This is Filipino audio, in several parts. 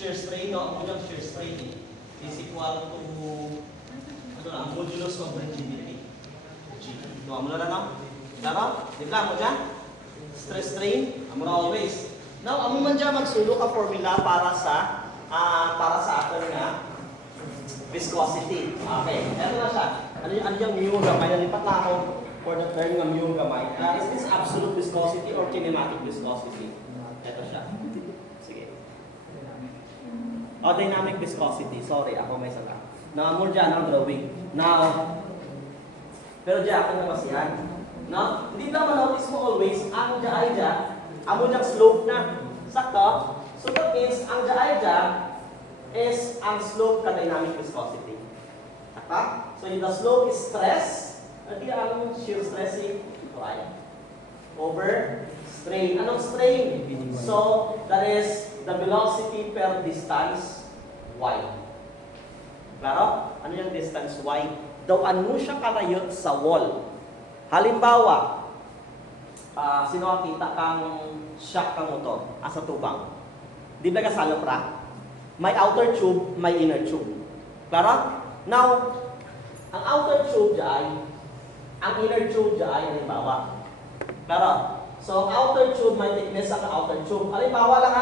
shear strain, no? Ang unang shear strain is equal to, ano lang, modulus of rigidity. G. No, amo na no? Laro? Dibla mo dyan? Stress strain, amo na always. Now, amo man dyan magsulo ka formula para sa atin nga viscosity. Okay, eto na siya. Ano yung mu gamay? Nalipat na ako for the term ng mu gamay. Is this absolute viscosity or kinematic viscosity? Eto siya. Sige. Dynamic viscosity. Sorry, ako may sala. Now, more dyan ang drawing. Now, pero dyan ako naman siyan. No? Hindi lang ma-notice mo always, ang dyan ay dyan, amo dyan slope na. Sakto? So that means, ang dyan ay dyan is ang slope ka dynamic viscosity. Sakto? So if the slope is stress, hindi ang shear stress right? Over strain. Anong strain? So that is the velocity per distance y. Klaro? Ano yung distance y? Daw ano siya karayot sa wall. Halimbawa, sino nakita kang shock kang motor sa tubang? Di ba kasalop ra? May outer tube, may inner tube. Klaro? Now, ang outer tube dyan, ang inner tube dyan, halimbawa. Klaro? So, outer tube, may thickness ang outer tube. Halimbawa lang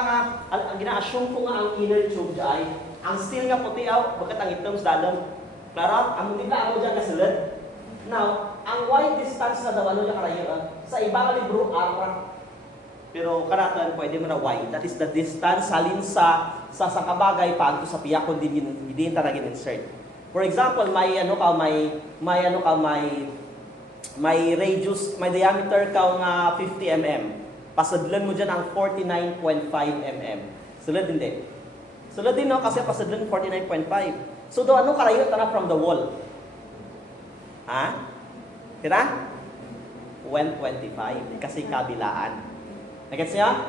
ang gina-assume ko nga ang inner tube dyan, ang steel nga puti bakit ang itlom sa dalom? Klaro? Ang hindi na ako dyan kasulod. Now, ang y distance na daw, ano yung karayo? Sa ibang libro, r. Pero karatan, pwede mo na y. That is the distance salin sa kabagay paano sa piyak kung hindi taragin insert. For example, may radius, may diameter ka nga 50 mm. Pasadlan mo dyan ang 49.5 mm. Sulod hindi. Sulod din no, kasi pasadlan 49.5. So do ano karayo na from the wall? Ha? Tira? 125 kasi kabilaan. Nagets niya?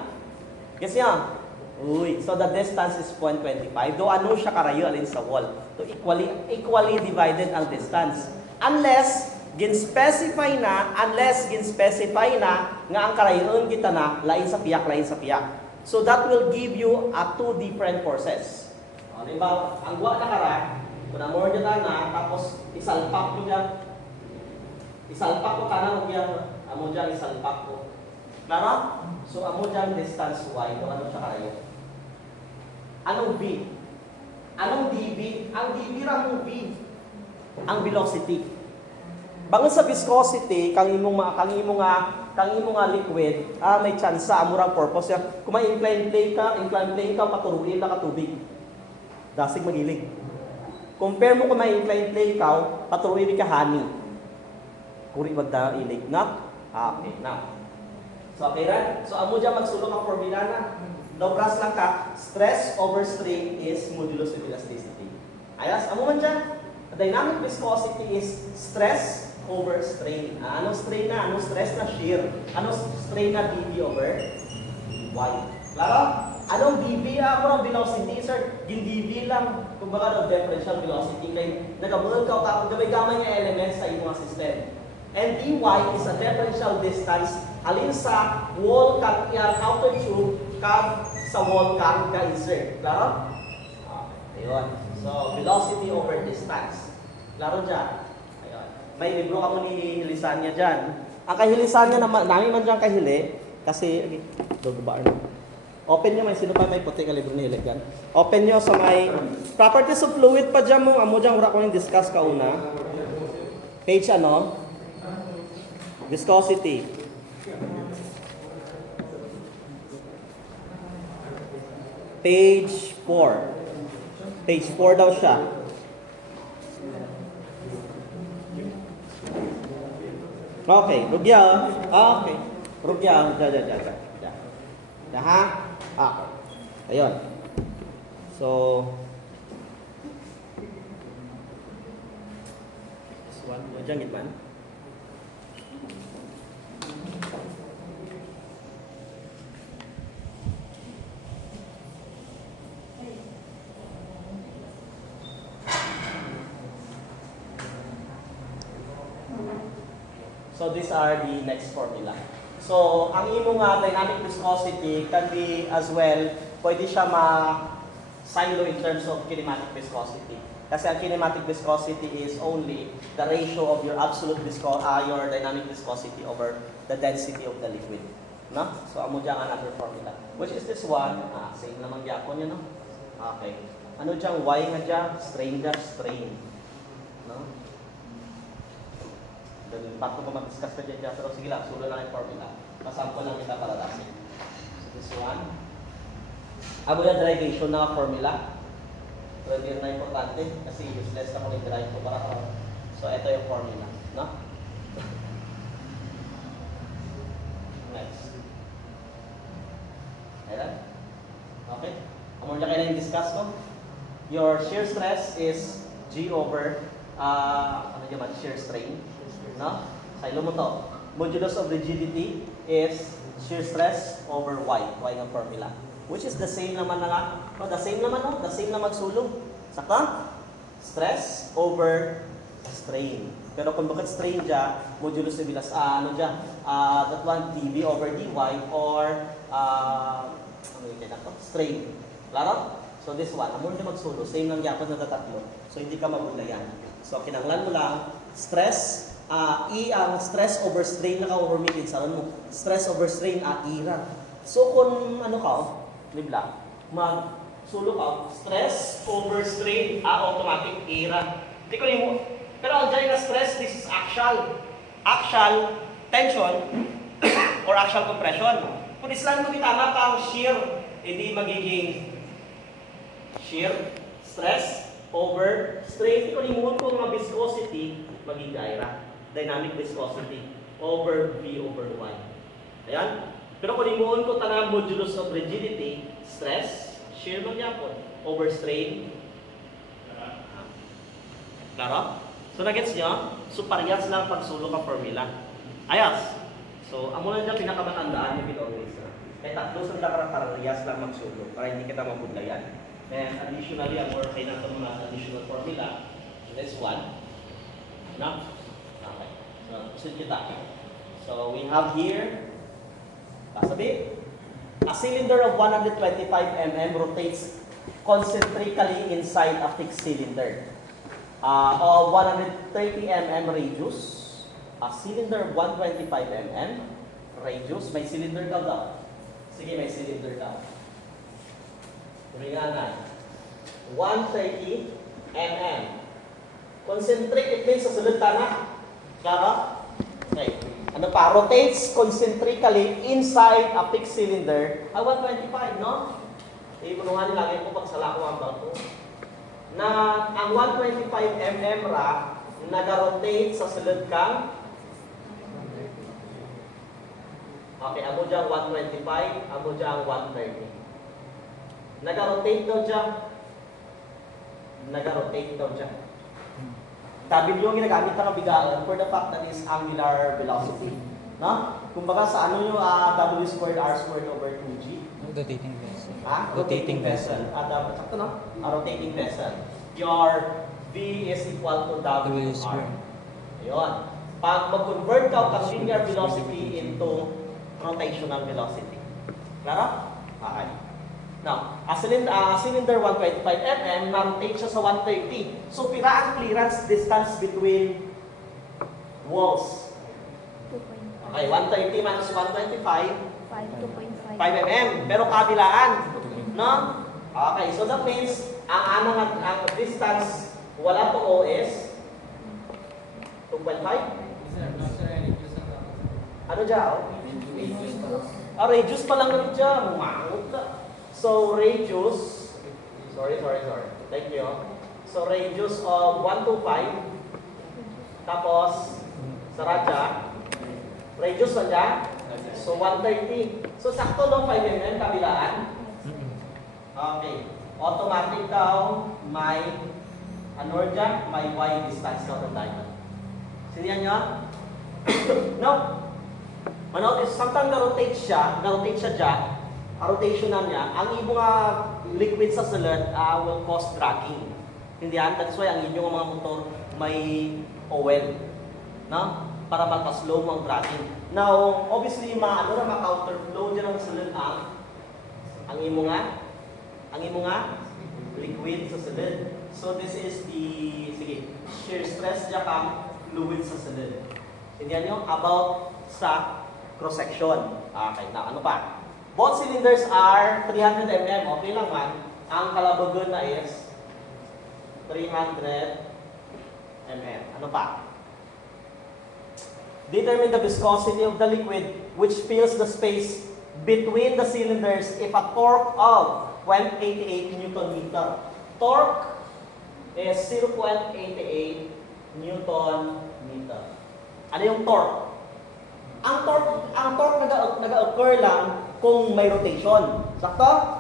Gets niya? Uy, so the distance is 125. Do ano siya karayo alin sa wall? So equally divided ang distance. Unless gin-specify na nga ang karayon kita na lain sa piyak. So that will give you two different forces. Halimbawa, ang guwa na kara, kung namor nyo na, tapos isalpak nyo dyan. Isalpak ko kanan mo yan, amo dyan isalpak ko. Klaro? So amo dyan distance y, kung ano siya karayo. Anong v? Anong dv? Ang dv ramong v. Ang velocity. Bangon sa viscosity, kang imo nga liquid, may chance sa amurang purpose yan. Kung may inclined plane ka, paturuin na ka tubig. Dasig magilig. Compare mo kung may inclined plane ka, paturuin ka honey. Kuri magda ilig na? Okay, now. So, okay ra? So, amo dyan magsulong ang formula na. Dobras lang ka, stress over strain is modulus of elasticity. Ayos, amo man dyan. Dynamic viscosity is stress over strain. Anong strain na? Anong stress na? Shear. Anong strain na? dV over y. Klaro? Anong dV? Ang velocity, sir? Gin-dV lang. Kumbaga ng differential velocity. Kaya nagabunod ka kung gamay-gamay nga elements sa iyong system. And dy is a differential distance alin sa wall kang outer tube kag sa wall kang ka-insert. Klaro? Ayun. So, velocity over distance. Klaro dyan. Ayun. May libro ka mo ni Hilisan niya dyan. Ang kahilisan niya namin man dyan kahili, kasi, open nyo, may sino pa may puti ka libro ni Hiligan. Open nyo sa may properties of fluid pa dyan mo, amo dyan, wala ko yung discuss ka una. Page ano? Viscosity. Page 4. Page 4 daw siya. Okay, rugya. Okay. Rugya. Ha? Okay. Ayun. So, this one. Diyan gitman. So these are the next formula. So ang imo nga dynamic viscosity can be as well, pwede siya sign law in terms of kinematic viscosity. Kasi ang kinematic viscosity is only the ratio of your your dynamic viscosity over the density of the liquid. No? So, amo dyan another formula. Which is this one? Same naman yapon yun, no? Okay. Ano dyan? Y nga dyan? Strain dyan? Strain. No? Then, pato ko mag-discuss ka dyan. Pero sige lang, sulo lang yung formula. Pasample lang kita para lasin. So, this one. Amo yung derivation na formula. So, hindi na importante kasi useless na kung i-derive ko para ka. So, ito yung formula. No? Next. Ayan. Okay. Amo yung kailangan discuss ko. Your shear stress is G over ano naman, shear strain. No? Sa ilo mo to. Modulus of rigidity is shear stress over Y. Y ng formula. Which is the same naman na nga. No, the same naman, no? The same na magsulong. Sakta? Stress over strain. Pero kung bakit strain dyan, modulus na bilas, ano dyan? That one, dV over dy or ano yun na to? Strain. Klaro? So this one, amor na magsulo. Same lang yapon na tatlo. So hindi ka mabulayan. So kinanglan mo lang, stress, ang stress over strain na ka-overmeeting. Saran mo, stress over strain, ira. So kung ano ka, libla, magsulo ka, stress over strain, automatic ira. Hindi ko rin mo, pero ang dyan na stress, this is axial. Axial tension or axial compression. Kung islan ko bitama ka ang shear, hindi magiging shear, stress over strain. Hindi ko rin mo kung mga viscosity, magiging ira. Dynamic viscosity over V over Y. Ayan. Pero kung limuon ko tanang modulus of rigidity, stress, shear magyapon, over strain. Klaro? So nagets nyo? So parehas lang pagsulo ka formula. Ayos. So amo lang dyan pinakamatandaan yung always na. Kaya tatlo sa parehas lang magsulo para hindi kita mabudlayan. And additionally, ang more kailangan ito mga additional formula. This one. No? Okay. So, susunod kita. So we have here sabi, a cylinder of 125 mm rotates concentrically inside a fixed cylinder. Of 130 mm radius, a cylinder of 125 mm radius, may cylinder daw. Sige, may cylinder daw. Tumingan na. 130 mm. Concentric, it means sa sulod na. Klaro? Okay. Ano pa? Rotates concentrically inside a fixed cylinder. 125, no? Ibunuhan nila ko pag sala ko ang bato. Na ang 125 mm ra nag-rotate sa sulod kang okay, amo dyan 125, amo dyan 130. Nag-rotate daw dyan. Nag-rotate daw dyan. W yung ginagamit na kabigaan for the fact that is angular velocity. No? Kumbaga sa ano yung W squared R squared over 2G? Rotating vessel. Rotating vessel. Sakto no? Rotating vessel. Your V is equal to W R. Ayun. Pag mag-convert ka ang linear velocity into rotational velocity. Klaro? Okay. Now, a cylinder 125 mm, na-rotate siya sa 130. So, pira ang clearance distance between walls. 2.5. Okay, 130 minus 125, 2.5. 5 mm. Pero kabilaan. No? Okay, so that means, ang distance, wala to O is 2.5. Ano dyan? Radius pa lang naman dyan. Mangot ka. So, radius, sorry. Thank you. So, radius of 125, tapos, sa radya, radius pa dyan, so 130. So, sakto lang 5 mm kabilaan. Okay. Automatic daw, may, ano dyan, may Y distance daw ng diamond. Sinihan nyo? No. Manotice, sometimes na-rotate siya dyan, rotational niya, ang ibong liquid sa sulod will cause dragging. Hindi yan? That's why ang inyong mga motor may oil. No? Para magpa-slow mo ang dragging. Now, obviously, ma-counterflow dyan ang sulod ang imo nga, liquid sa solid. So this is the, sige, shear stress dyan kang fluid sa solid. Tingnan nyo about sa cross-section. Okay, na ano pa? Both cylinders are 300 mm. Okay lang man. Ang kalabagan na is 300 mm. Ano pa? Determine the viscosity of the liquid which fills the space between the cylinders if a torque of 0.88 Newton meter. Torque is 0.88 Newton meter. Ano yung torque? Ang torque nag-occur lang kung may rotation. Sakto?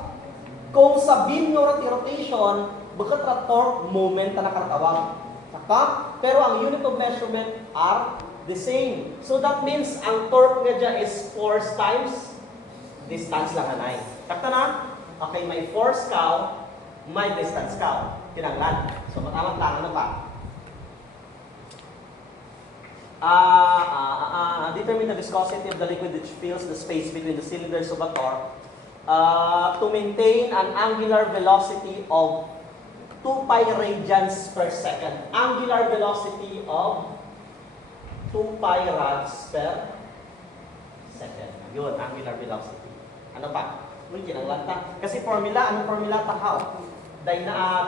Kung sa beam ng rotation, bagat ra torque moment na nakaratawag. Sakto? Pero ang unit of measurement are the same. So that means ang torque nga dyan is force times distance lang anay. Sakto na? Okay, may force cow, may distance cow. Tinanglan. So matamang-tangan na pa. Determine the viscosity of the liquid which fills the space between the cylinders of a torque to maintain an angular velocity of 2 pi radians per second. Angular velocity of 2 pi rads per second. Yun, angular velocity. Ano pa? Uy, kinanglanta. Kasi formula, anong formula ta? How?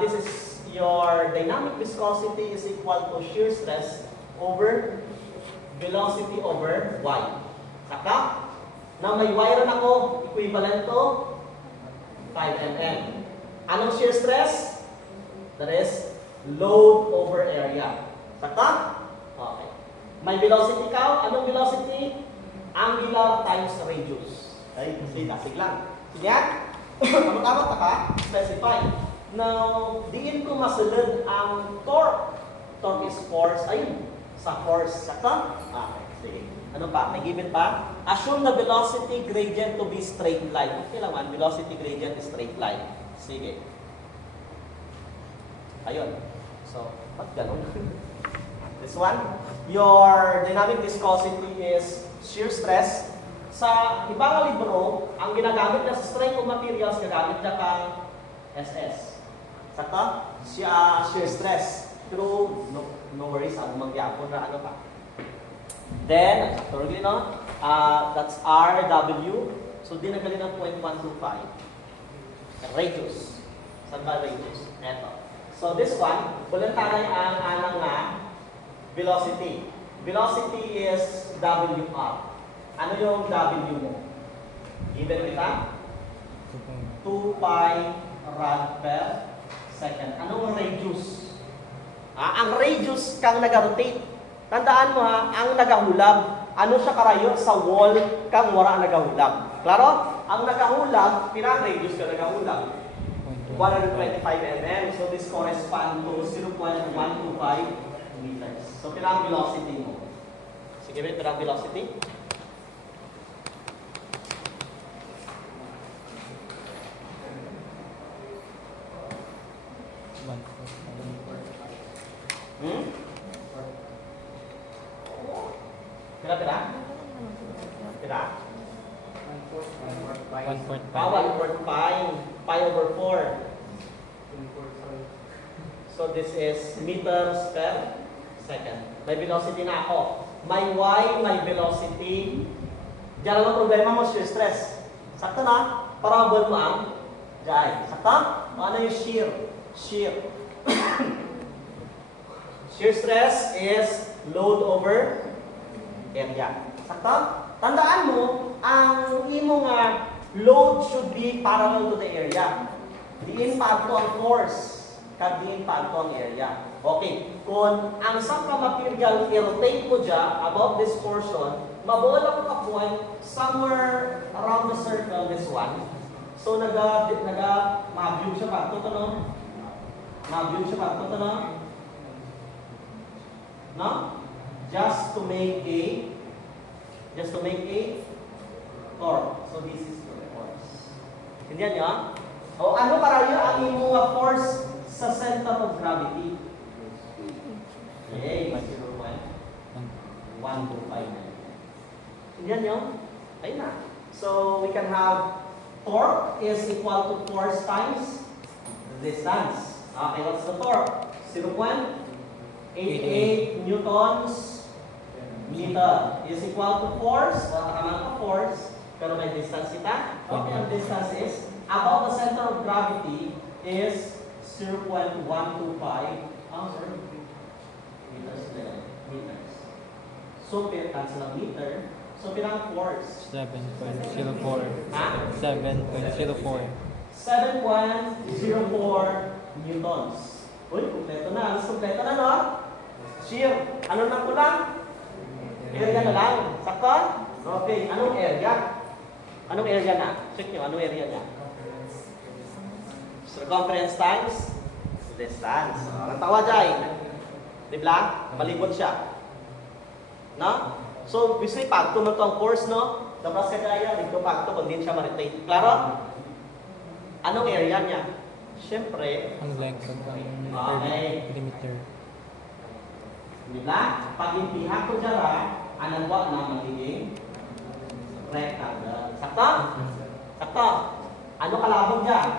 This is your dynamic viscosity is equal to shear stress over velocity over y. Saka, na may y rin ako, equivalent to 5 mm. Anong shear stress? That is load over area. Saka? Okay. May velocity ka? Anong velocity? Angular times radius. Okay, sige lang. Sige yan? Tama-tama ka? Specify. Now, diin ko masulod ang torque. Torque is force. Ayun. Sa force. Saka? Okay, sige. Ano pa? May given pa? Assume the velocity gradient to be straight line. Okay lang man, velocity gradient is straight line. Sige. Ayun. So, ba't ganun? This one, your dynamic viscosity is shear stress. Sa ibang libro, ang ginagamit niya sa strength of materials, gagamit niya kang SS. Saka, shear stress. Pero, no worries, ano magyapon na ano pa. Then, actually, no? That's RW. So, dinagali ng 0.125. Radius. Saan ba radius? Eto. So, this one, bulantanay ang anang nga velocity. Velocity is WR. Ano yung W mo? Given kita? 2 pi rad per second. Anong radius? Ang radius kang nag-rotate. Tandaan mo ha, ang nagahulab, ano siya karayo sa wall kang wala nagahulab. Klaro? Ang nagahulab, pinang radius ka nagahulab? 125 mm. So this corresponds to 0.125 meters. So pinang velocity mo? Sige, pinang velocity? Pira? Pira? 1.5. 1.5. Pi over 4. So this is meters per second. May velocity na ako. May y, may velocity. Diyan lang ang problema mo, shear stress. Sakto na? Parabol mo ang jay. Sakto? Ano yung shear? Shear. Shear stress is load over area. Sakto? Tandaan mo, ang imo nga load should be parallel to the area. Diin paadto ang force, kag diin paadto ang area. Okay, kung ang saka material i-rotate mo dyan about this portion, mabola ko ka point somewhere around the circle, this one. So ma-view siya pa. Ito no? Ma-view siya pa. Ito no? No? Just to make a torque. So this is the force. Hindihan nyo? O ano karayo ang imong force sa center of gravity? Okay, 0.125. Hindihan nyo? Ayun na. So we can have torque is equal to force times distance. Okay, what's the torque? 0.88 newtons meter is equal to force. Wala ka naman ka force, pero may distance kita. Okay, ang distance is about the center of gravity is 0.125. Sorry. Meters din. Meters. So, cancel ang meter. So, pinang force. 7.04. Ha? 7.04. 7.04 newtons. Uy, kumpleto na. Alas kumpleto na, no? Shear. Ano na kulang? Area na lang. Sakto? Okay. Anong area? Anong area na? Check nyo. Anong area niya? Circumference times distance. Ang tawa dyan. Diba? Malibot siya. No? So, obviously, pagto mo ito ang force, no? Dapat ka kaya, dito pagto, kung din siya ma-rotate. Klaro? Anong area niya? Siyempre, Ang length of the Okay. perimeter. diba? Pag impihak ko dyan, anong buwan na magiging rectangle. Sakto? Sakto? Ano kalabog dyan?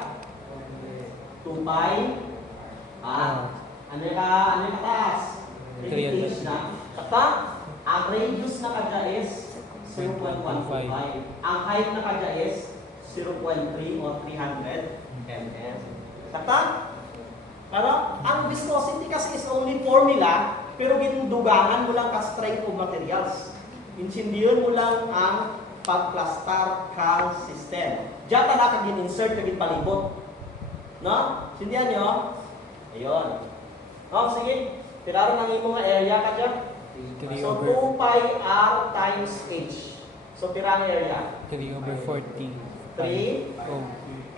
2 pi. Ano yung kataas? 3 na. Sakto? Ang radius na kadya is 0.125. Ang height na kadya is 0.3 or 300 mm. Sakto? Pero ang viscosity kasi is only formula, pero gindugangan mo lang ka strength of materials. Insindihan mo lang ang pagplastar kang system. Diyan talaga gin-insert na palibot. No? Sindihan nyo? Ayun. No, sige. Tiraron ang imong area ka dyan. 3 So, over 2 pi r times h. So, tirang area. 3 over 40. 3 Oh,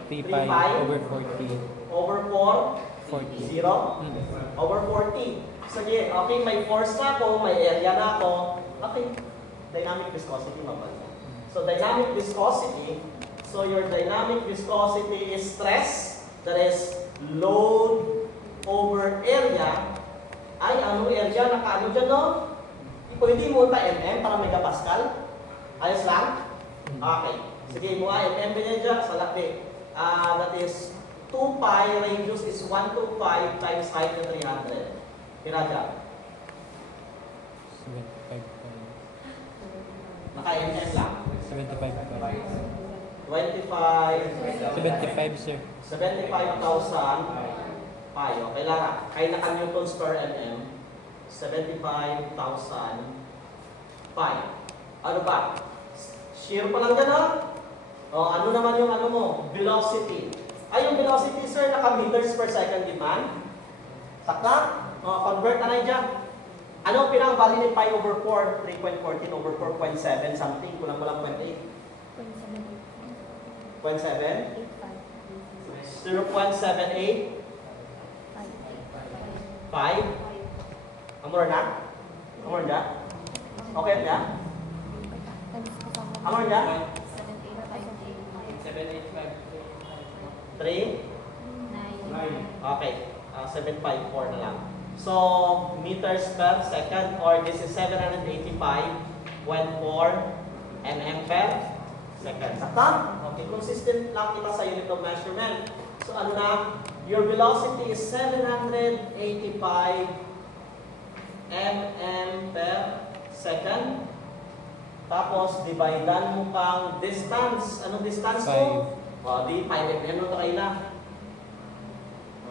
3 3 pi pi over 40. over 4, 40. 0 over 40. Sige, okay, may force na ako, may area na ako. Okay, dynamic viscosity mabalik. So, dynamic viscosity, so your dynamic viscosity is stress, that is load over area. Ay, anong area? Nakaano dyan, no? Pwede mo pa mm para megapascal. Ayos lang? Okay. Sige, mo mm ba niya dyan sa laki? That is 2 pi radius is 125 times height na 300. Kira dyan. 75 pi. Naka-mm lang. 75 pi. 25, 75, sir. 75,000 pi. Okay lang ha. Kaya naka-newtons per mm. 75,000 pi. Ano ba? Shear pa lang dyan, ha? O, ano naman yung ano mo? Velocity. Ay, yung velocity, sir, naka-meters per second demand. Sakta? O, convert na na dyan. Ano ang pinang-value ni pi over 4? 3.14 over 4.7 something. Kulang-kulang 0.8. 0.7? 0.78? 5? Amor na? Amor na? Okay na? Amor na? 3? Okay. 754 na lang. So, meters per second, or this is 785.4 mm per second. Sakta? Okay, consistent lang kita sa unit of measurement. So, ano na? Your velocity is 785 mm per second. Tapos, dividean mo kang distance. Anong distance mo? Di 5 mm na kayo na.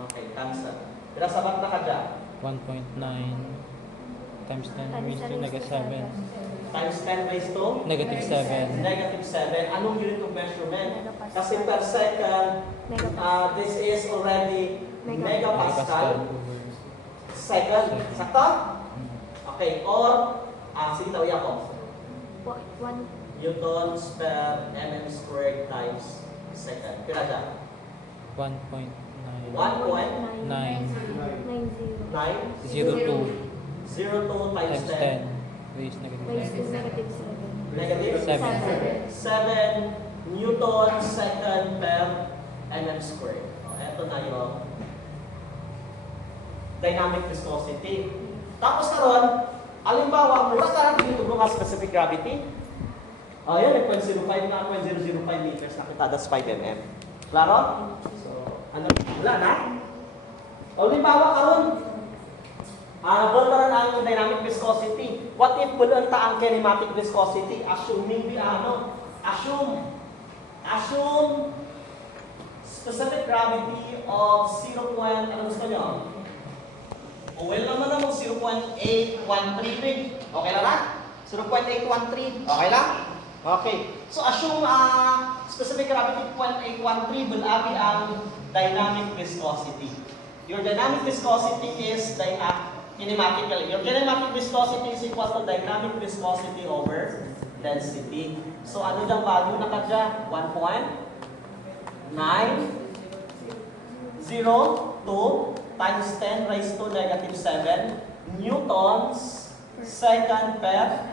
Okay, cancel. Pero sabat na ka dyan. 1.9 times 10 raised to negative 7. Times 10 raised to? Negative 7. Negative 7. Anong unit of measurement? Kasi per second, this is already megapascal second. Sakto? Okay. Or, sige tawag ako. Newtons per mm squared times second. Kira dyan? 1.9. 1.9 9. 02 02 times times 10. 10 raised negative Raised to 7. Negative? 7 Newton second per mm squared. Ito na yung dynamic viscosity. Tapos karon, alimbawa, wala ka natin dito mga specific gravity. Yan, 0.05 na, 0.005 meters na kita, that's 5 mm. Klaro? So, ano? Wala na? O limbawa karon, bultaran ang dynamic viscosity. What if bulanta ang kinematic viscosity? Assuming assume specific gravity of 0. Ano gusto nyo? O well naman naman 0.813. Okay lang na? 0.813. Okay lang? Okay. So assume specific gravity 0.813 will abi ang dynamic viscosity. Your dynamic viscosity is kinematical. Your kinematic viscosity is equal to dynamic viscosity over density. So ano yung value na kadya? 1.902 times 10 raised to negative 7 newtons second per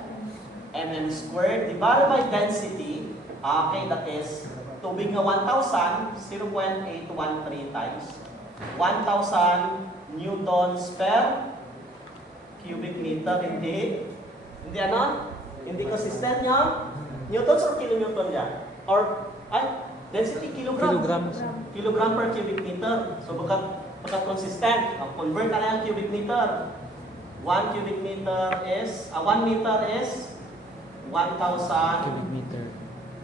mm squared divided by density. Okay, that is tubig nga 1,000, 0.813 times 1,000 newtons per cubic meter. Hindi ano? Hindi consistent niya. Newtons or kilonewton niya? Or, density kilogram. Kilogram per cubic meter. So, pagka consistent, convert na lang cubic meter. 1 cubic meter is, 1 meter is 1,000 Cubic meter.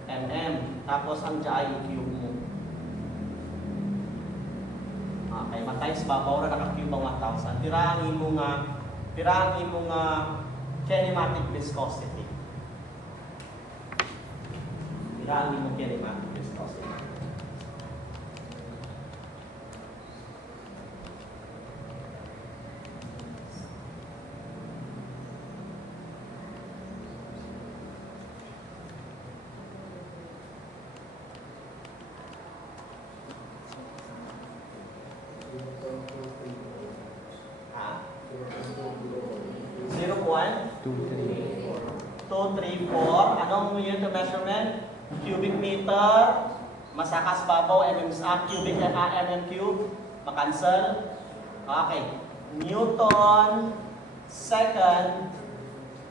mm. Tapos, ang dya ay cube mo. Okay, matimes babaw na naka-cube ang 1,000. Tirangin mo nga kinematic viscosity. Tirangin mo kinematic viscosity. Ah? 234. Anong unit of measurement? Cubic meter. Masakas babaw, cubic mm cube. Makancel. Okay. Newton second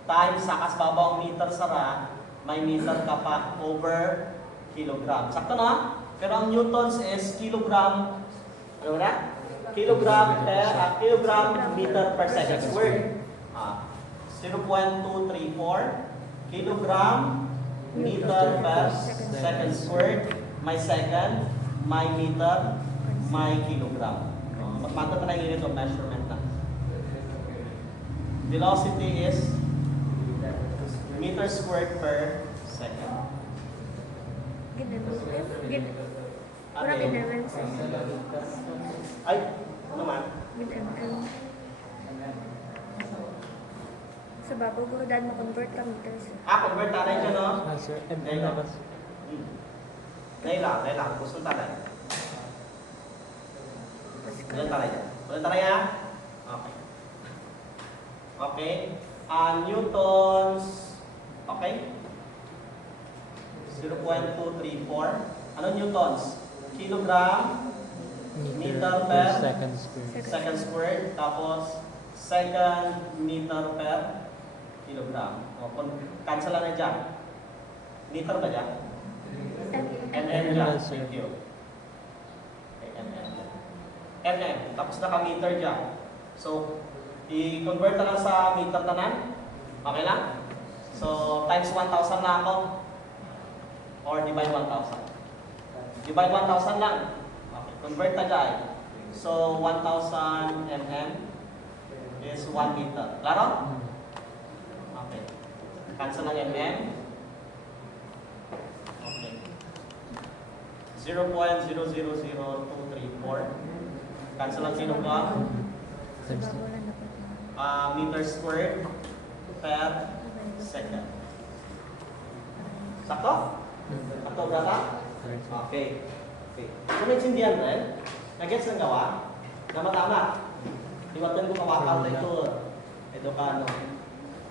times sakas babaw meter sara. May meter ka pa over kilogram. Sakto na? Pero ang newtons is kilogram. Ano na? Kilogram meter per second squared. 0.234 kilogram meter per second squared. May second, may meter, may kilogram. Magmata na yung unit of measurement na. Velocity is meter squared per second. Kurang eleven sa Ay, ano man? sa babaw ko dahil ma-convert ka meters. Convert tayo dyan, no? Sir, Dahil lang. Gusto tayo. Ulan tayo ya? Okay. Okay. Newtons. Okay. 0.234. Ano newtons? Kilogram meter per second squared. Tapos second meter per kilogram. Cancel lang na dyan. Meter ba dyan? mm dyan. Thank you. mm. Tapos naka-meter dyan. So, i-convert na lang sa meter tanan. Okay lang? So, times 1,000 na ako. Or divide 1,000. Divide 1,000 lang. Okay. Convert na dyan. So, 1,000 mm is 1 meter. Klaro? Okay. Cancel ng mm. Okay. 0.000234. Cancel ang kilogram. Sa babaw lang dapat na. Meter squared per second. Sakto? Sakto brata? Okay. So maintindihan rin? Nag-gets ng gawa? Tama. Liwatan ko kawakaw na ito. Ito ka ano.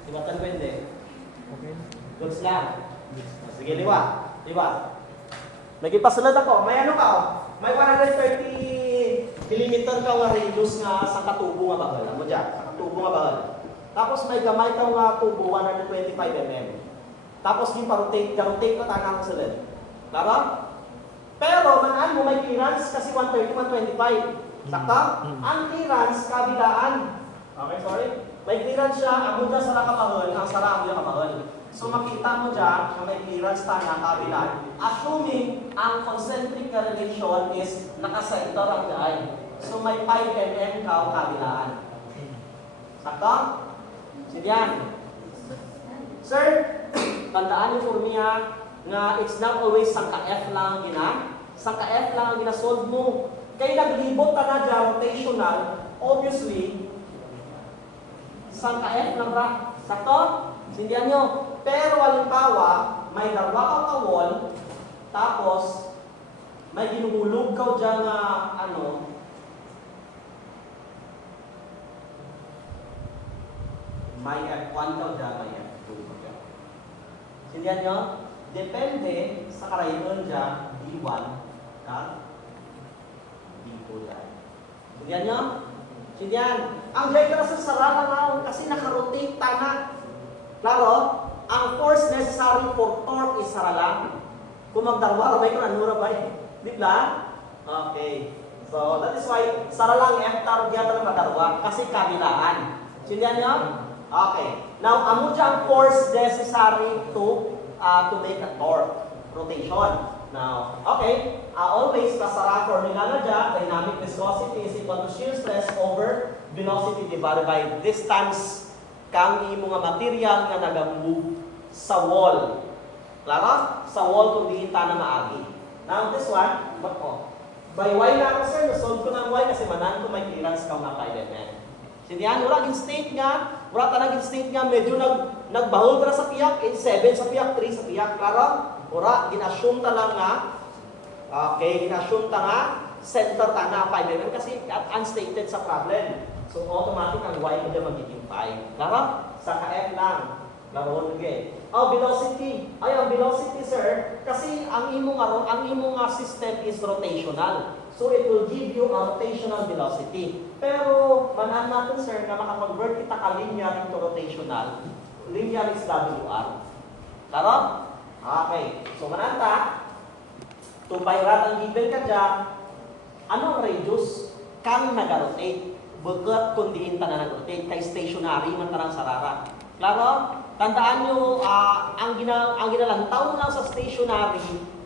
Liwatan ko hindi. Okay. Goods lang. Sige, liwa. Nagipasulat ako. May ano ka? May 130 millimeter ka nga radius nga sa katubo nga bahal. Ano dyan? Sa katubo nga bahal. Tapos may gamay ka nga tubo 125 mm. Tapos yung pa-rotate ko tanang ko sila. Klaro? Pero, manaan mo may clearance kasi 130, 125. Sakto? Ang clearance, kabilaan. Okay, sorry. May clearance siya, amo dyan sa nakapahol, ang sara amo yung kapahol. So makita mo dyan na may clearance tayo na kabilaan. Assuming ang concentric relation is nakasector ang dyan. So may 5 mm ka kabilaan. Sakto? Sindihan. Sir, tandaan yung formula nga it's not always sangka F lang sangka F lang ang ginasolve mo. Kaya naglibot ka na dyan, rotational, obviously, sangka F lang ra. Sakto? Sindihan nyo. Pero halimbawa, may darwa kang kawol, tapos, may ginuhulog ka dyan na, may F1 ka dyan, may F2 ka dyan. Sindihan nyo? Depende sa karayon dyan, D1, D2 dyan. Sindihan nyo? Sindihan. Ang dyan ka sa sarala nga, kasi nakarotate tana. Klaro? Ang force necessary for torque is saralang. Kung magdarwa, rabay ko na nura ba eh. Di ba? Okay. So, that is why saralang F-tar diyan na madarwa kasi kabilaan. Sindihan nyo? Okay. Now, amo dyan force necessary to make a torque rotation. Now, okay, always kasara formula na dyan, dynamic viscosity is equal to shear stress over velocity divided by distance kang imo nga material nga nagamove sa wall. Klaro? Sa wall kung di na maagi. Now, this one, by Y na ako sir, nasolve ko ng Y kasi manan ko may clearance ka nga 5 mm. Sindihan, wala in-state nga, wala tanang in-state nga, medyo nagbahol ka na sa piyak, 7 sa piyak, 3 sa piyak, klaro? Ura, ginasyoon ta lang nga, okay, ginasyoon ta nga, center ta nga 5 mm kasi unstated sa problem. So, automatic ang Y ko dyan magiging 5. Klaro? Sa ka-F lang. Klaro, okay. Velocity. Ay, ang velocity, sir, kasi ang imong system is rotational. So, it will give you a rotational velocity. Pero, manan natin, sir, na makakonvert kita ka linear into rotational. Linear is WR. Klaro? Okay. So, mananta, to pairat ang given ka dyan, ano ang radius? Kang nag-rotate. Bagat kundiin ta na nag-rotate, kay stationary man tarang sarara. Klaro? Tandaan nyo, ang ginalantaw lang sa stationary,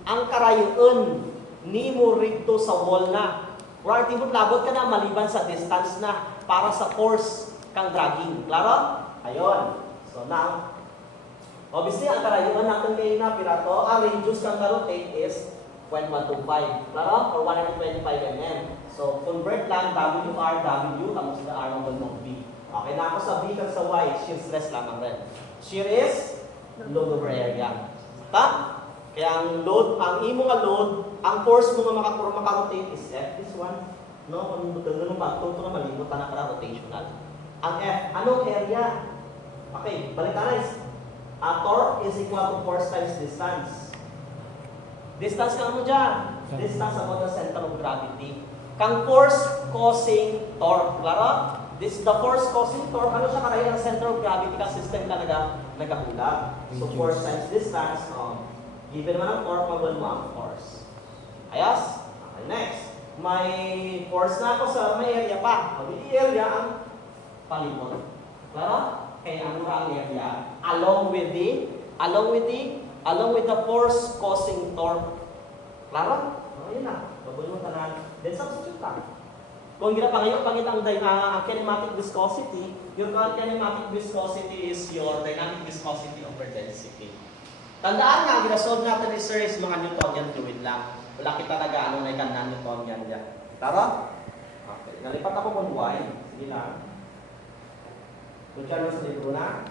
ang karayon ni mo rito sa wall na. Or tibot labot ka na maliban sa distance na para sa force kang dragging. Klaro? Ayun. So now, obviously, ang karayon natin ngayon na pirato, ang radius kang rotate is 0.125. Klaro? Or 125 mm. So, convert lang WR, W, tapos na R ng B. Okay na ako sa B kag sa Y, shear stress lamang rin. Shear is load over area. Ta? Kaya ang load, ang imo nga load, ang force mo nga makarotate is F, this one. No? Kung ganun pa, ito na malimot na para rotational. Ang F, anong area? Okay, balik na guys. Torque is equal to force times distance. Distance ka mo dyan. Distance about the center of gravity. Kang force causing torque. Klaro? This is the force causing torque. Ano siya karayan ang center of gravity ka system talaga nagahula. So force times distance. Given naman ang torque, magwan mo ang force. Ayos? Okay, next. May force na ako sa may area pa. May area ang palibot. Klaro? Kaya ano ang area? Along with the force causing torque. Klaro? Yun na. Babunin mo tanan. Then substitute lang. Kung ginapangayon pangitang ang kinematic viscosity, your kinematic viscosity is your dynamic viscosity over density. Tandaan nga, ginasolve natin ni sir is mga Newtonian fluid lang. Wala kita nag-ano na ikan na Newtonian dyan. Tara? Okay. Nalipat ako kung Y. Sige lang. Kung siya sa libro na.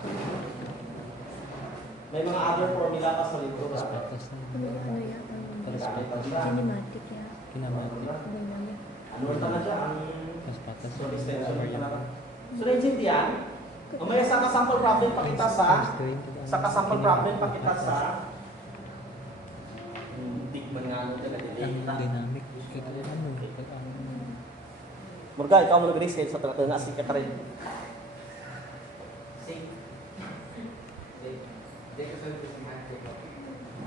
May mga other formula pa sa libro ba? Ano yan? Kinematic. Dynamic. Ano na siya? Ang Patas. extension na lang. So, naintindihan? Umaya sa kasample problem pakita sa kasample problem pakita sa tigman nga ano talaga Dynamic. Murga, ikaw mo nag-release kahit sa tanga-tanga si ka rin.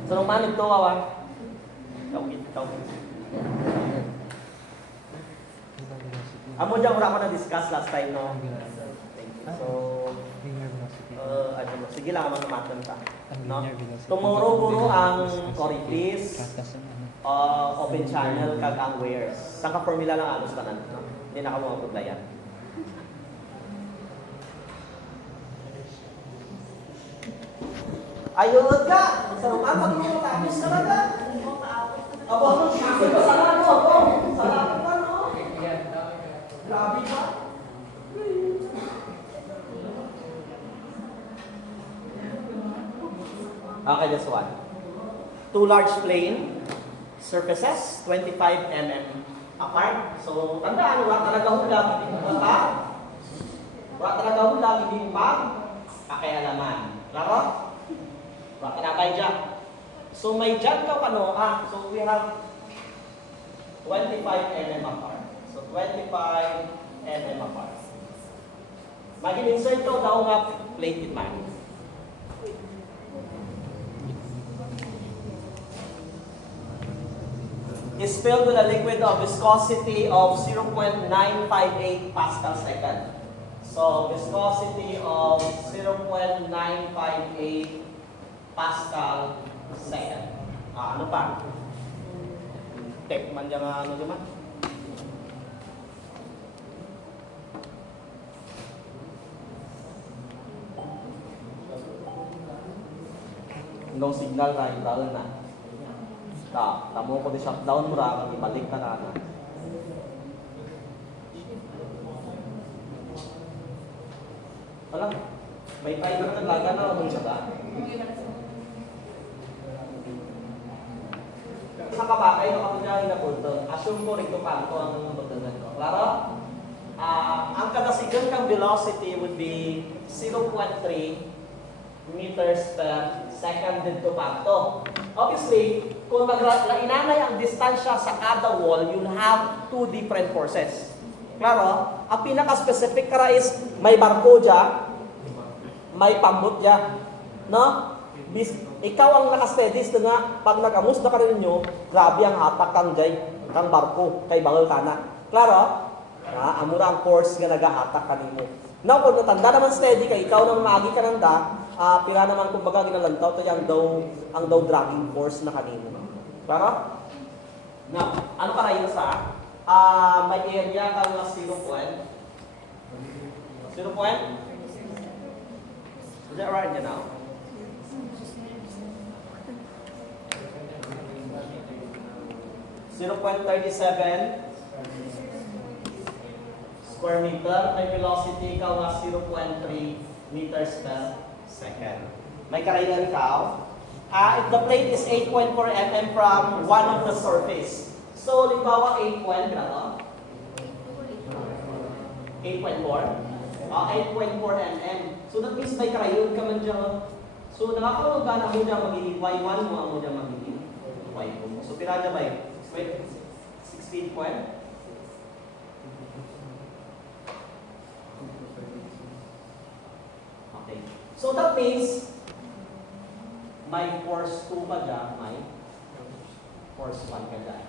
So, nung manig to, wawa. Ikaw, Ikaw. Amo dyan, wala ko na-discuss last time, no? Thank you. So, sige lang, mamatan ka. No? Tomorrow, puro ang orifice, open channel, kag ang wares. Saan ka formula lang alos ka na, no? Hindi na ka mga paglayan. Ayun ka! Sa rumah, pag-tapos ka na ka! Abo, salamat mo ako! Salamat ka, no? Grabe ka! Okay, this one. Two large plane surfaces, 25 mm apart. So, tandaan, wala talaga hulag, hindi mo pa. Wala talaga hulag, hindi mo pa. Pakialaman. Klaro? Wala ka na kayo dyan. So, may dyan ka ano, so we have 25 mm apart. So, 25 mm apart. Mag-insert ko daw nga plate in mind. Is filled with a liquid of viscosity of 0.958 pascal second. So, viscosity of 0.958 pascal second. Ano pa? Tek man yung ano naman. No signal na yung na. Tamo ko di shutdown mo ra, ibalik ka na. Wala. May timer na laga na ako sa daan. Sa kabakay na kami dyan na punto. Assume ko rito pa ito ang pagdagan ko. Klaro? Ang kadasigan kang velocity would be 0.3 meters per second dito pa ito. Obviously, kung inanay ang distansya sa kada wall, you'll have two different forces. Klaro? Ang pinaka-specific kara is may barko dyan, may pambot dyan. No? Ikaw ang naka-steady nga, pag nag-amus na ka rin nyo, grabe ang hatak kang jay, kang barko, kay bangal ka na. Klaro? Amura ang force nga nag-hatak ka rin mo. Now, kung natanda naman steady ka, ikaw nang maagi ka nang pila naman kumbaga ginalantaw, ito ang daw dragging force na kanino. Klaro? Now, ano ka na yun sa? May area kang 0 point. 0 point? Is that right now? .37 square meter. May velocity ka nga 0.3 meters per second. May karailan ka. If the plate is 8.4 mm from one of the surface. So, limbawa 8 point, gano'n? 8.4? 8.4 mm. So, that means may karailan ka man dyan. So, nakakawag ka na mo dyan magiging Y1 mo, mo dyan magiging Y2 mo. So, pila dyan ba yun? Wait, 16 point? Okay. So that means, may force 2 ka dyan, may force 1 ka dyan.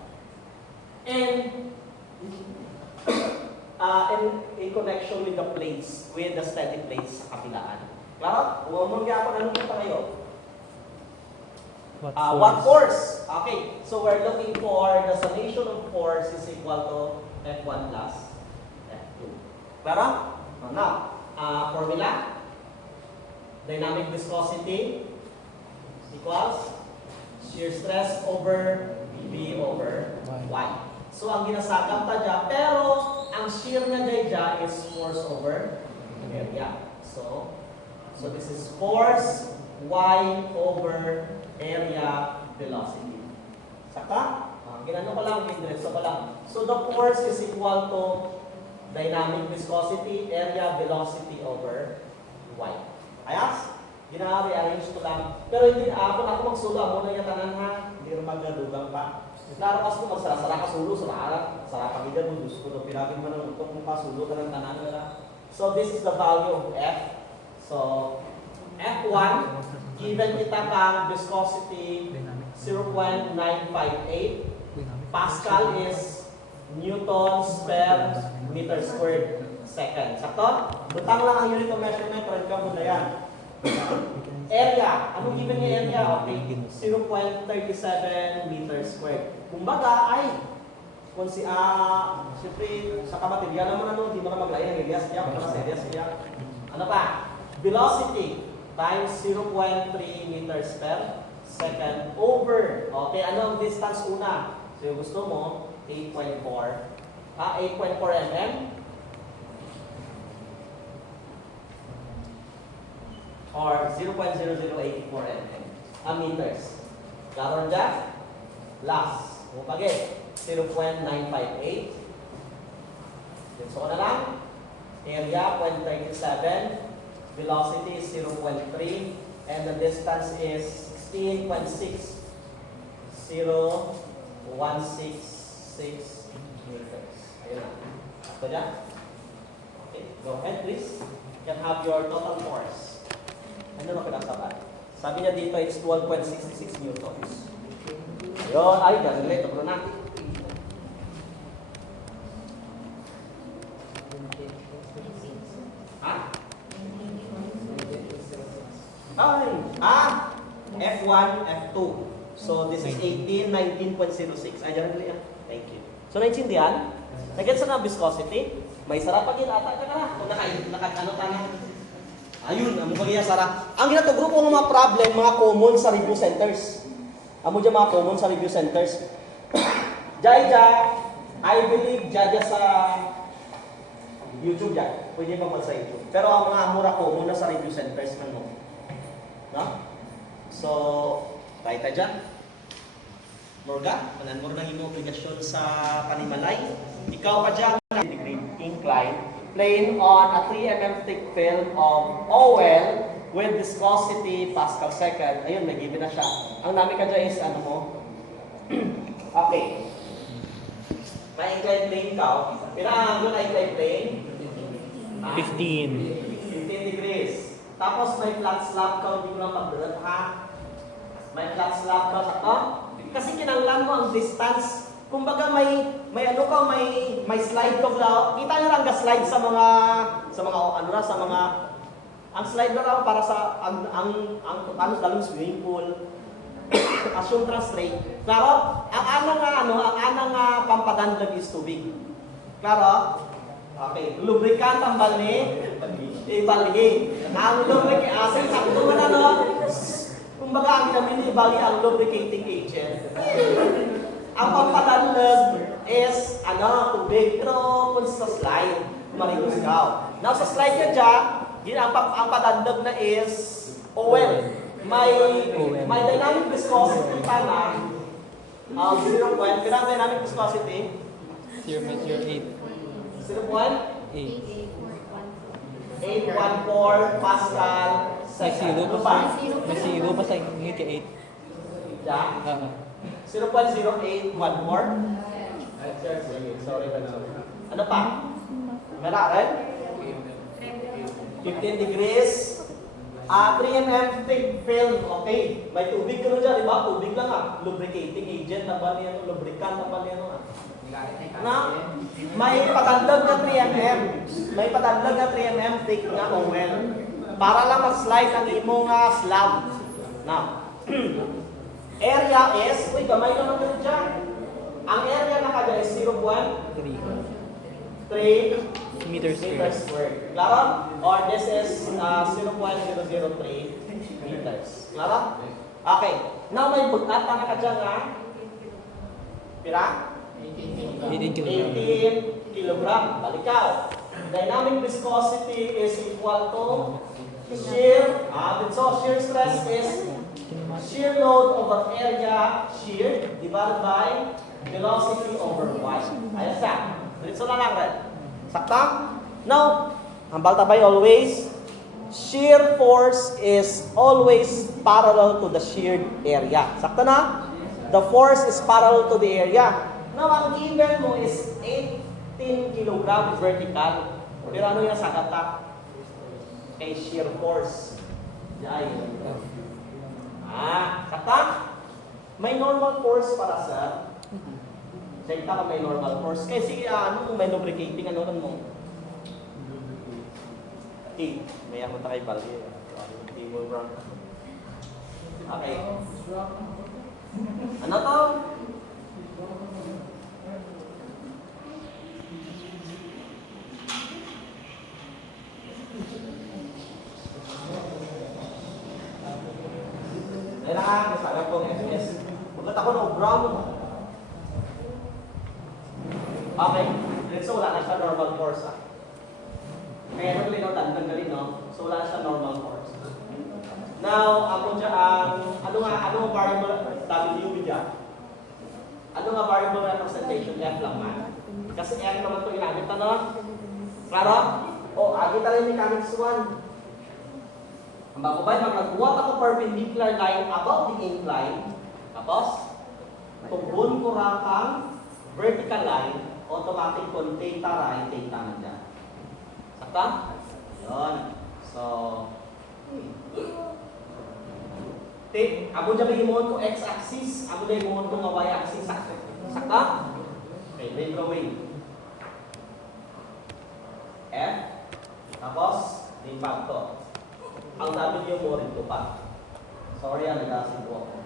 And, in connection with the plates, with the steady plates sa kabilaan. Klaro? Umamon kaya ako, anong punta kayo? What force? Okay, so we're looking for the summation of force is equal to F1 plus F2. Pero, now, formula, dynamic viscosity equals shear stress over V over Y. So, ang ginasagap ta dyan, pero ang shear na dyan is force over area. So this is force Y over area velocity. Saka, ginano ko lang, indiretso ko lang. So the force is equal to dynamic viscosity, area velocity over Y. Ayas? Gina-rearrange ko lang. Pero hindi ako magsulo, muna yung tanan ha. Hindi rin magadugang pa. Klaro kas ko magsara-sara ka sulo sa maarak. Sara pagigad mo, Diyos ko, pinagin mo ng utong mukha, sulo ka ng tanan. So this is the value of F. So F1, given kita kang viscosity 0.958 Pascal is newtons per meter squared second. Sakto? Butang lang ang unit of measurement para ikaw muna yan. Area. Anong given niya area? Okay. 0.37 meters squared. Kumbaga ay kung siyempre sa kamatilya naman ano, di mo na maglayan ng Elias niya, para sa Elias niya. Ano pa? Velocity times 0.3 meters per second over. Okay, ano ang distance una? So yung gusto mo, 8.4 mm or 0.0084 mm meters. Klaro dyan? Last. Upagin. 0.958. So na lang. Area 0.37. Velocity is 0.3. And the distance is 16.6016 meters. Ayun na. Ito dyan. Okay. Go ahead please. You can have your total force. Ano na pinasabat? Sabi niya dito, it's 12.66 newtons. Yun, ay, ganun ito. Pero natin. Ha? Ay, F1, F2. So, this is 18, 19.06. Ay, ganun yan. Thank you. So, naintindihan? Nag-get sa viscosity? May sarap pag ata ka na. Kung naka-ano ka na. Ayun, ang mga sara. Ang ginato grupo ng mga problem, mga common sa review centers. Amo dyan mga common sa review centers. Jaya, I believe dyan sa YouTube dyan. Pwede pa man sa YouTube. Pero ang mga mura common na sa review centers man mo. No? So, tayo tayo dyan. Morga, mananmor ng imo obligasyon sa panimalay. Ikaw pa dyan, degree incline. Plane on a 3 mm thick film of oil with viscosity Pascal second. Ayun, nag-give na siya. Ang namin ka dyan is ano mo? Okay. May inclined plane ka. Pinahanggon na inclined plane? 15. 15 degrees. Tapos may flat slab ka, hindi ko lang pagdalat ha. May flat slab ka sakto? Kasi kinanglan mo ang distance. Kumbaga may ano ka, may slide ka lang. Kita niyo lang ga-slide sa mga ano na, sa mga ang slide na lang para sa ang dalong swimming pool. Assume straight. Klaro? Ang anang pampadanlag is tubig. Klaro? Okay, lubricant ang bali, ibali. Ang lubricant, asin sakto man ano. Kumbaga ang namin ibali ang lubricating agent. Ang pampadanlag is tubig. Pero kung sa slide, marinos ka. Now sa slide niya dyan, ang padandag na is oil. May dynamic viscosity pa na 0. Pinang dynamic viscosity? 0.08. 0.814 Pascal May second. zero Ano pa pa? May zero pa sa ingit ka 8. Yeah. 0.0814. Sorry. Ano pa? Meron rin? 15 degrees. 3 mm thick film. Okay. May tubig ka na dyan, di ba? Tubig lang lubricating agent na ba niya? Lubricant na ba niya? Na? May patandag na 3 mm. May patandag na 3 mm thick na oil. Para lang mag-slide ang imong slab. Now, area is, gamay naman ka dyan. Ang area na kada is 0.3 Meters meters squared. Klaro? Or this is 0.003 meters. Klaro? Okay. Now may bugat na ka dyan pira? 18 kilogram. 18 kilogram. Balikaw. Dynamic viscosity is equal to shear. So shear stress is shear load over area shear divided by velocity over y. Ayos na. Diretso na lang rin. Sakta? Now, hambal tabay always, shear force is always parallel to the sheared area. Sakta na? The force is parallel to the area. Now, ang given mo is 18 kilogram vertical. Pero ano yung sagata? Kay shear force. Ay. Sakta? May normal force para sa Check ka kung may normal force. Kasi ano kung may lubricating, ano kan mo? May ako kay Baldi. Okay. Ano to? Kailangan, sabi ko SS. Bukat ako ng brown. Okay. So wala na siya normal force. Kaya nung linotan, tanggalin, no? So wala siya normal force. Now, ako dyan ano ang variable W dyan? Ano nga variable representation? F lang man. Kasi F naman ito ginamit na, no? Klaro? O, agit na rin mechanics 1. Ang bago ba, magbuhat ako perpendicular line above the incline. Tapos, tugon ko rakang vertical line, automatic kung theta right, theta na dyan. Sakta? Yun. So, abo dyan may imuhon ko x-axis, abo dyan imuhon ko nga y-axis. Sakta? Okay, may drawing. F, tapos, impacto. Ang W mo rin pa. Sorry, nag-asin po ako.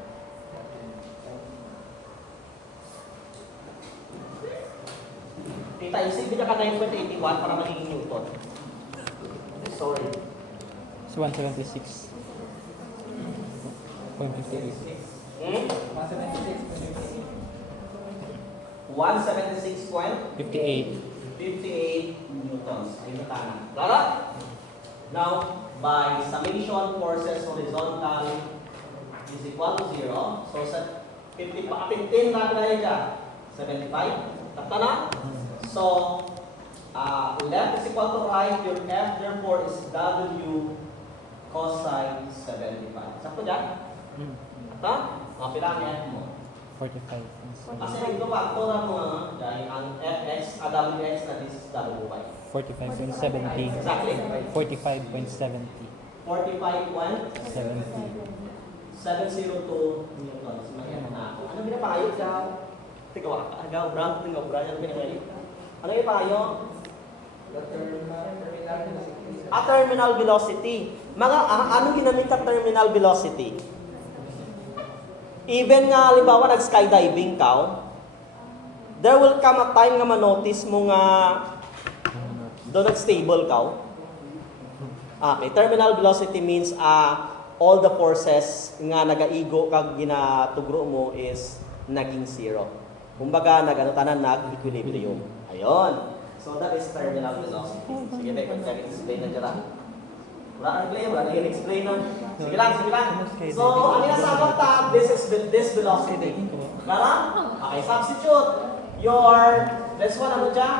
Tita, isip niya ka 9.81 para magiging Newton. Sorry. It's 176. 158. 176 point? 58. 58 newtons. Ayun na tama. Clara? Now, by summation forces horizontal is equal to 0. So, sa 50 pa, 15 natin na yun dyan. 75. Tapta na? So, left is equal to right. Your F, therefore, is W cosine 75. Sakto dyan? Tapta? Pila ang F mo? 45. Kasi ito pa, ito na mga dahil ang Fx, Wx na this is Wy. 45.70. Exactly. 45.70. 45.702 newtons. Magyama na ako. Ano pinapayot ka? Teka, agaw, Brad, ano pinapayot? Ano pinapayot? Terminal velocity. Mga, ano ginamit ang terminal velocity? Even nga, halimbawa, nag-skydiving ka, there will come a time nga manotice mo nga doon nag-stable ka. Okay, terminal velocity means all the forces nga nagaigo kag ginatugro mo is naging zero. Kumbaga, nag-equilibrium. Ayun. So, that is terminal velocity. Sige, tayo, explain na dyan. Wala nang explain na. Sige lang. So, ang inasagot ta, this velocity. Klara? Okay, substitute. This one, ano dyan?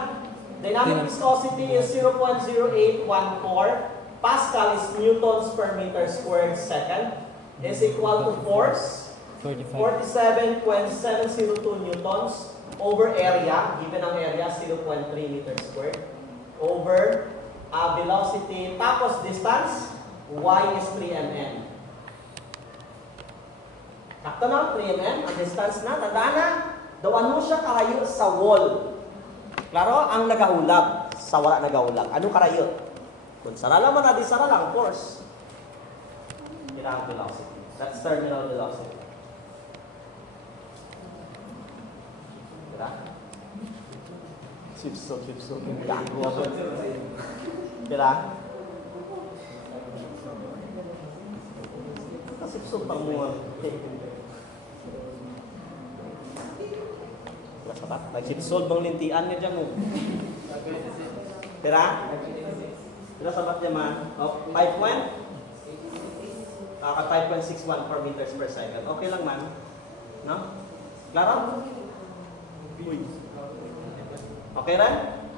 Dynamic viscosity is 0.0814. Pascal is newtons per meter squared second. Is equal to force. 47.702 newtons over area. Given ang area, 0.3 meters squared. Over velocity, tapos distance, y is 3 mm. Sakto na, 3 mm, ang distance na, tandaan na, dawan mo siya karayo sa wall. Klaro, ang nagahulag, sa wala nagahulag. Ano karayo? Kung sarala man natin, sarala, of course. Kailangan velocity. That's terminal velocity. Diba? Sipso. Kira? Kasi supang mo. Sabat. Nag-sipsol bang lintian nga dyan mo? Kira? Kira sabat niya man? 5 point? 5.61 per meters per second. Okay lang man? No? Klaro? Uy. Okay rin?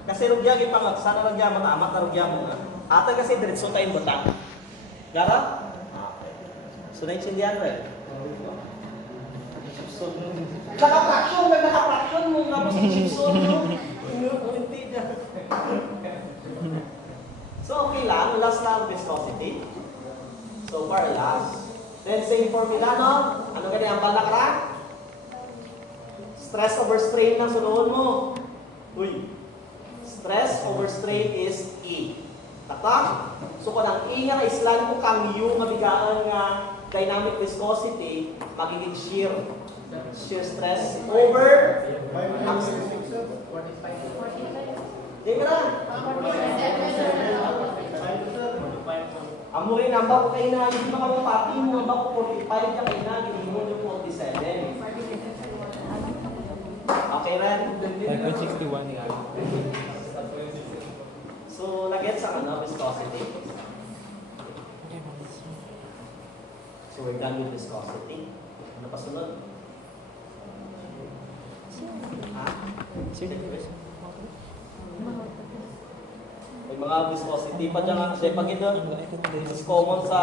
Kasi rugya gipangat, sana rugya mo, taamat na rugya mo nga. Ata kasi diretso tayong bata. Gara? So, naintindihan rin. So, naka-fraction mo nga mo sa chipson mo. So, okay lang. Last lang viscosity. So, far last. Then, same formula, no? Ano ganyan ang balak ra? Stress over strain na sunod mo. Uy. Stress over strain is E. Tata? So kung ang E nga islan ko kang U nga bigaan nga dynamic viscosity, magiging shear stress over ang di ka na. Amo rin ang bako kayo na, hindi ba kami pati mo ang bako 45 ka kayo na, hindi mo yung 47. Okay, Ren? 5.61 nga. So, nag-get sa ano, viscosity. So, we're done with viscosity. Ano pa sunod? Ha? May mga viscosity pa dyan nga. Kasi pag ito, mas common sa...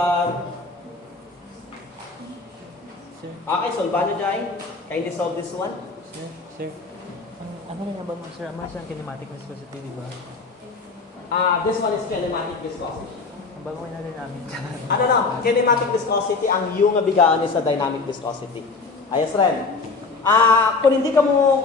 Sir, Okay, solve nyo dyan. Kindly solve this one. sir. Ano rin nga ba mo, sir? Ano sa kinematic viscosity, di ba? This one is kinematic viscosity. Ang bago na rin namin dyan. Ano na? Kinematic viscosity, ang U nga bigaan is sa dynamic viscosity. Ayos rin. Kung hindi ka mo